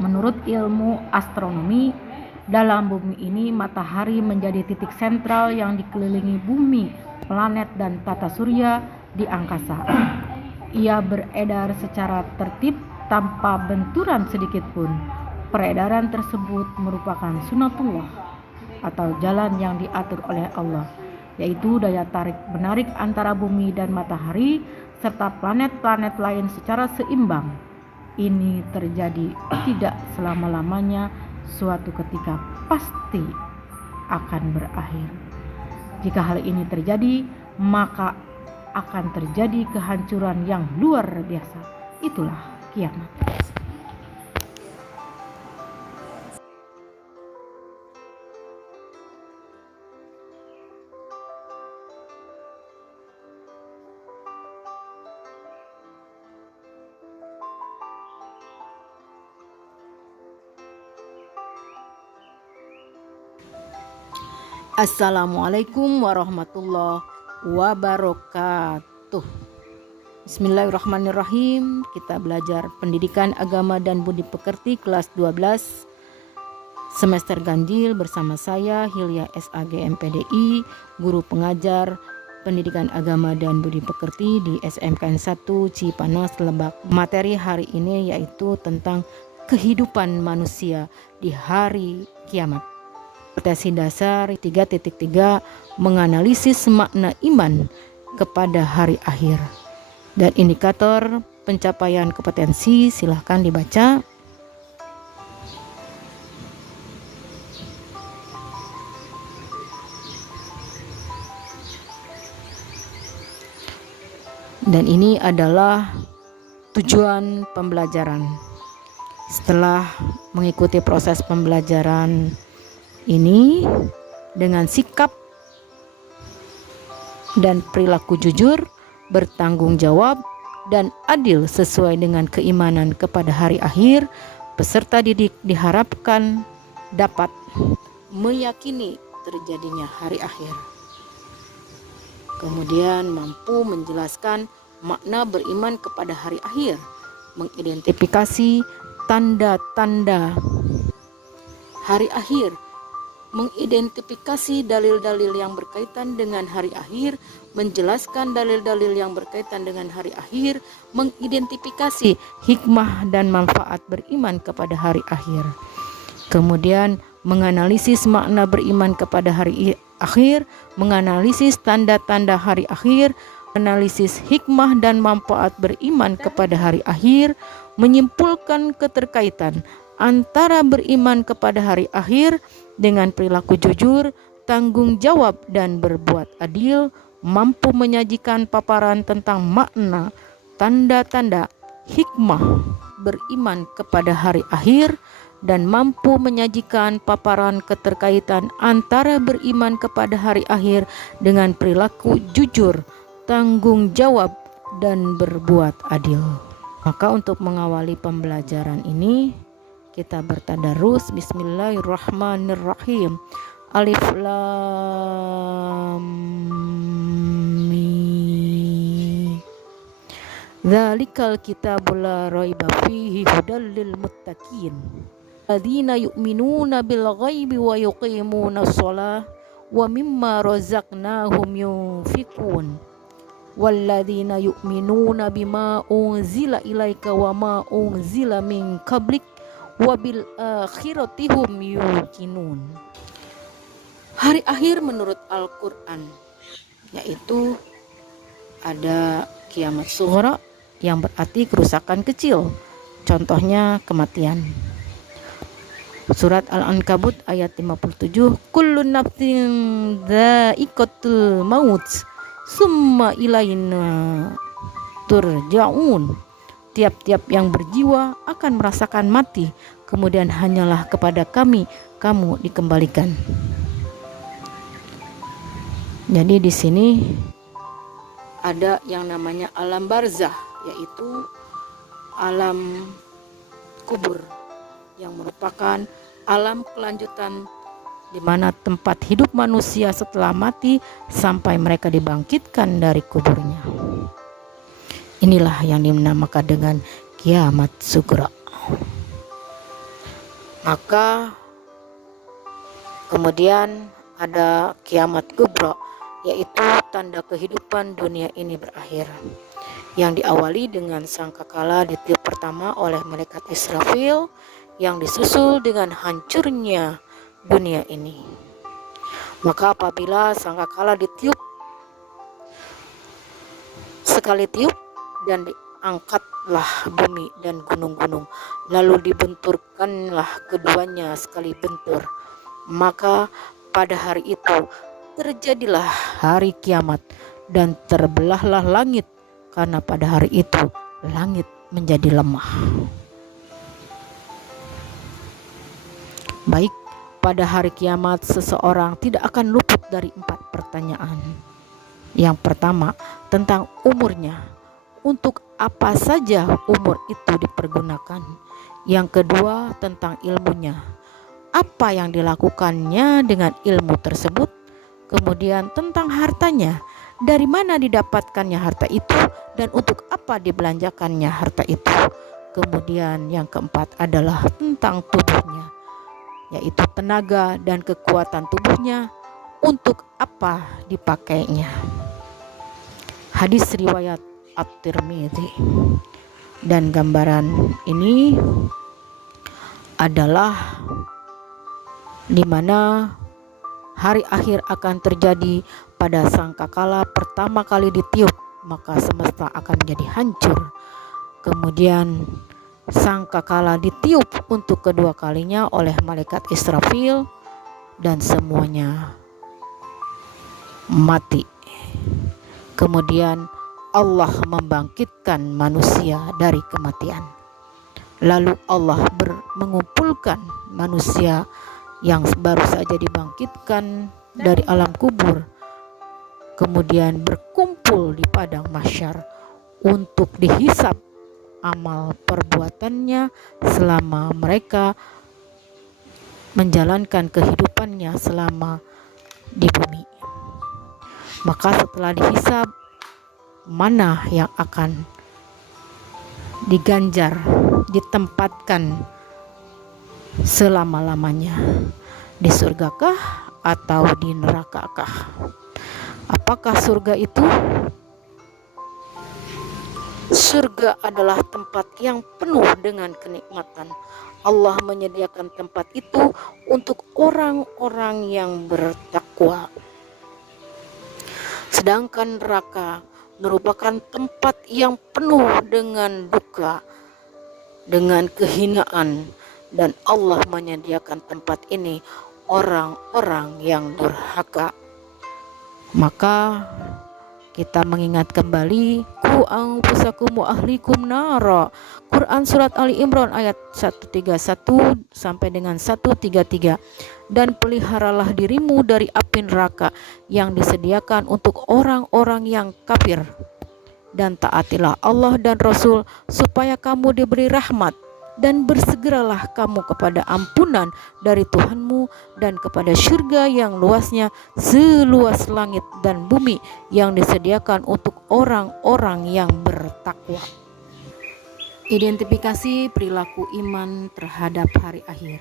Menurut ilmu astronomi, dalam bumi ini matahari menjadi titik sentral yang dikelilingi bumi, planet dan tata surya di angkasa. Ia beredar secara tertib tanpa benturan sedikit pun. Peredaran tersebut merupakan sunatullah atau jalan yang diatur oleh Allah, yaitu daya tarik menarik antara bumi dan matahari serta planet-planet lain secara seimbang. Ini terjadi tidak selama-lamanya, suatu ketika pasti akan berakhir. Jika hal ini terjadi, maka akan terjadi kehancuran yang luar biasa. Itulah kiamat. Assalamualaikum warahmatullahi wabarakatuh. Bismillahirrahmanirrahim. Kita belajar pendidikan agama dan budi pekerti kelas 12 semester ganjil bersama saya Hilya SAG MPDI, guru pengajar pendidikan agama dan budi pekerti di SMKN 1 Cipanas, Lebak. Materi hari ini yaitu tentang kehidupan manusia di hari kiamat. Kompetensi dasar 3.3 menganalisis makna iman kepada hari akhir dan indikator pencapaian kompetensi. Silahkan dibaca. Dan ini adalah tujuan pembelajaran. Setelah mengikuti proses pembelajaran ini dengan sikap dan perilaku jujur, bertanggung jawab, dan adil sesuai dengan keimanan kepada hari akhir, peserta didik diharapkan dapat meyakini terjadinya hari akhir. Kemudian mampu menjelaskan makna beriman kepada hari akhir, mengidentifikasi tanda-tanda hari akhir, mengidentifikasi dalil-dalil yang berkaitan dengan hari akhir, menjelaskan dalil-dalil yang berkaitan dengan hari akhir, mengidentifikasi hikmah dan manfaat beriman kepada hari akhir. Kemudian menganalisis makna beriman kepada hari akhir, menganalisis tanda-tanda hari akhir, analisis hikmah dan manfaat beriman kepada hari akhir, menyimpulkan keterkaitan antara beriman kepada hari akhir dengan perilaku jujur, tanggung jawab dan berbuat adil, mampu menyajikan paparan tentang makna, tanda-tanda, hikmah beriman kepada hari akhir, dan mampu menyajikan paparan keterkaitan antara beriman kepada hari akhir dengan perilaku jujur, tanggung jawab dan berbuat adil. Maka untuk mengawali pembelajaran ini, kita bertadarus. Bismillahirrahmanirrahim. Alif lam mim. Dzalikal kitabul la raiba fihi hudal lil muttaqin. Alladzina yu'minuna bil ghaibi wa yuqimunas shalah wa mimma razaqnahum yunfiqun. Walladzina yu'minuna bima unzila ilaika wa ma unzila min qablik wabil akhiratihum yuqinun. Hari akhir menurut Al-Quran yaitu ada kiamat sughra yang berarti kerusakan kecil, contohnya kematian. Surat Al-Ankabut ayat 57, kullu nafsin dha'iqatul maut summa ilaina turja'un. Tiap-tiap yang berjiwa akan merasakan mati, kemudian hanyalah kepada kami kamu dikembalikan. Jadi di sini ada yang namanya alam barzah, yaitu alam kubur yang merupakan alam kelanjutan di mana tempat hidup manusia setelah mati sampai mereka dibangkitkan dari kuburnya. Inilah yang dinamakan dengan kiamat sughra. Maka kemudian ada kiamat kubra, yaitu tanda kehidupan dunia ini berakhir, yang diawali dengan sangkakala ditiup pertama oleh malaikat Israfil, yang disusul dengan hancurnya dunia ini. Maka apabila sangkakala ditiup sekali tiup, dan diangkatlah bumi dan gunung-gunung, lalu dibenturkanlah keduanya sekali bentur, maka pada hari itu terjadilah hari kiamat dan terbelahlah langit, karena pada hari itu langit menjadi lemah. Baik, pada hari kiamat seseorang tidak akan luput dari 4 pertanyaan. Yang pertama, tentang umurnya. Untuk apa saja umur itu dipergunakan? Yang kedua, tentang ilmunya. Apa yang dilakukannya dengan ilmu tersebut? Kemudian tentang hartanya. Dari mana didapatkannya harta itu dan untuk apa dibelanjakannya harta itu? Kemudian yang keempat adalah tentang tubuhnya, yaitu tenaga dan kekuatan tubuhnya, untuk apa dipakainya. Hadis riwayat At-Tirmidzi. Dan gambaran ini adalah di mana hari akhir akan terjadi pada sangkakala pertama kali ditiup, maka semesta akan menjadi hancur. Kemudian sangkakala ditiup untuk kedua kalinya oleh malaikat Israfil, dan semuanya mati. Kemudian Allah membangkitkan manusia dari kematian. Lalu Allah mengumpulkan manusia yang baru saja dibangkitkan dari alam kubur, kemudian berkumpul di padang mahsyar untuk dihisab amal perbuatannya selama mereka menjalankan kehidupannya selama di bumi. Maka setelah dihisab, mana yang akan diganjar, ditempatkan selama-lamanya, di surgakah atau di nerakakah? Apakah surga itu? Surga adalah tempat yang penuh dengan kenikmatan. Allah menyediakan tempat itu untuk orang-orang yang bertakwa. Sedangkan neraka merupakan tempat yang penuh dengan duka, dengan kehinaan, dan Allah menyediakan tempat ini orang-orang yang durhaka. Maka kita mengingat kembali ku anfusakum wa ahlikum nara, Quran surat Ali Imran ayat 131 sampai dengan 133. Dan peliharalah dirimu dari api neraka yang disediakan untuk orang-orang yang kafir, dan taatilah Allah dan Rasul supaya kamu diberi rahmat, dan bersegeralah kamu kepada ampunan dari Tuhanmu dan kepada surga yang luasnya seluas langit dan bumi yang disediakan untuk orang-orang yang bertakwa. Identifikasi perilaku iman terhadap hari akhir,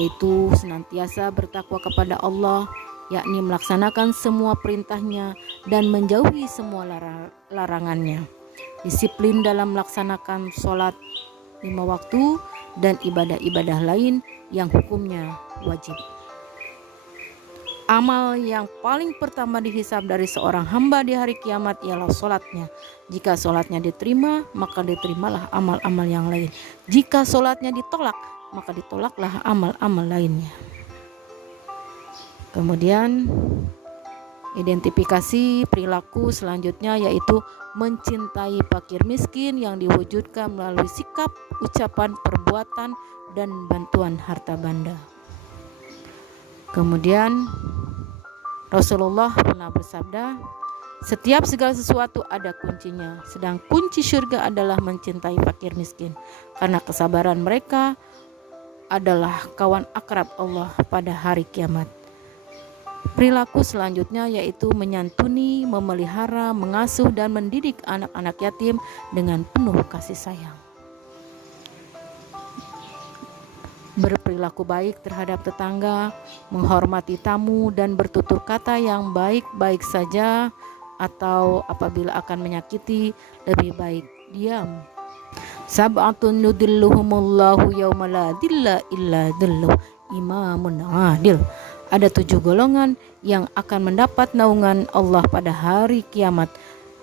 yaitu senantiasa bertakwa kepada Allah, yakni melaksanakan semua perintahnya dan menjauhi semua larangannya. Disiplin dalam melaksanakan sholat 5 waktu dan ibadah-ibadah lain yang hukumnya wajib. Amal yang paling pertama dihisab dari seorang hamba di hari kiamat ialah sholatnya. Jika sholatnya diterima, maka diterimalah amal-amal yang lain. Jika sholatnya ditolak, maka ditolaklah amal-amal lainnya. Kemudian identifikasi perilaku selanjutnya yaitu mencintai fakir miskin yang diwujudkan melalui sikap, ucapan, perbuatan, dan bantuan harta benda. Kemudian Rasulullah pernah bersabda, setiap segala sesuatu ada kuncinya, sedang kunci surga adalah mencintai fakir miskin, karena kesabaran mereka adalah kawan akrab Allah pada hari kiamat. Perilaku selanjutnya yaitu menyantuni, memelihara, mengasuh, dan mendidik anak-anak yatim dengan penuh kasih sayang. berperilaku baik terhadap tetangga, menghormati tamu, dan bertutur kata yang baik-baik saja, atau apabila akan menyakiti lebih baik diam. Sab'atun yudilluhumullahu yawma la dilla illa dilluh, imamun adil. Ada 7 golongan yang akan mendapat naungan Allah pada hari kiamat.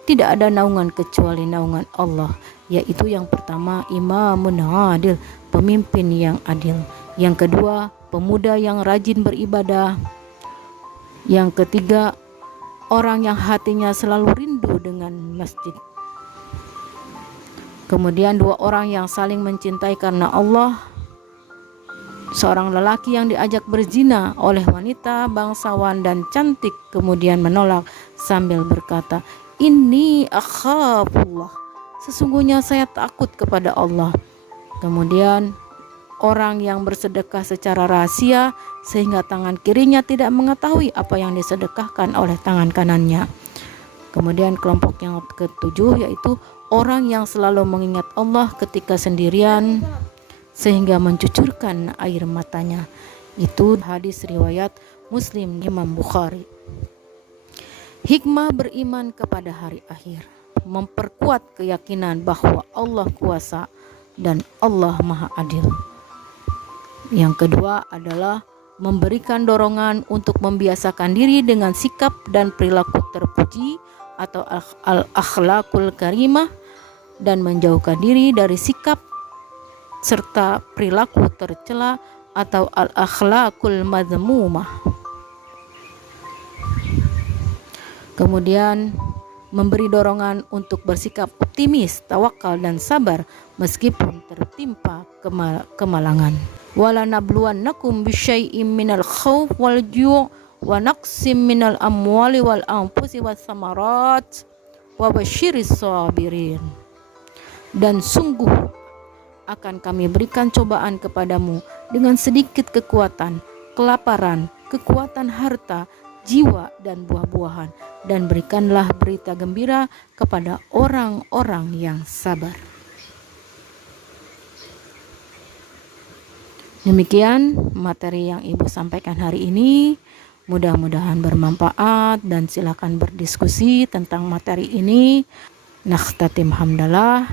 Tidak ada naungan kecuali naungan Allah, yaitu yang pertama imamun adil, pemimpin yang adil. Yang kedua, pemuda yang rajin beribadah. Yang ketiga, orang yang hatinya selalu rindu dengan masjid. Kemudian 2 orang yang saling mencintai karena Allah. Seorang lelaki yang diajak berzina oleh wanita bangsawan dan cantik, kemudian menolak sambil berkata, "Inni akhafullah." Sesungguhnya saya takut kepada Allah. Kemudian orang yang bersedekah secara rahasia sehingga tangan kirinya tidak mengetahui apa yang disedekahkan oleh tangan kanannya. Kemudian kelompok yang ketujuh yaitu orang yang selalu mengingat Allah ketika sendirian sehingga mencucurkan air matanya. Itu hadis riwayat Muslim, Imam Bukhari. Hikmah beriman kepada hari akhir, memperkuat keyakinan bahwa Allah kuasa dan Allah Maha Adil. Yang kedua adalah memberikan dorongan untuk membiasakan diri dengan sikap dan perilaku terpuji atau al-akhlakul karimah, dan menjauhkan diri dari sikap serta perilaku tercela atau al-akhlakul madhmumah. Kemudian memberi dorongan untuk bersikap optimis, tawakal dan sabar meskipun tertimpa kemalangan. Wala nabluwannakum bisyai'im minal khawf wal ju' wa naqsim minal amwali wal anfusi was samarat wa basyiris sabirin. Dan sungguh akan kami berikan cobaan kepadamu dengan sedikit kekuatan, kelaparan, kekuatan harta, jiwa dan buah-buahan, dan berikanlah berita gembira kepada orang-orang yang sabar. Demikian materi yang Ibu sampaikan hari ini. Mudah-mudahan bermanfaat dan silakan berdiskusi tentang materi ini. Nakhtatim hamdalah.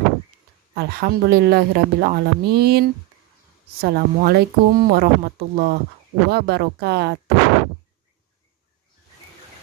Alhamdulillahirabbil alamin. Assalamualaikum warahmatullahi wabarakatuh.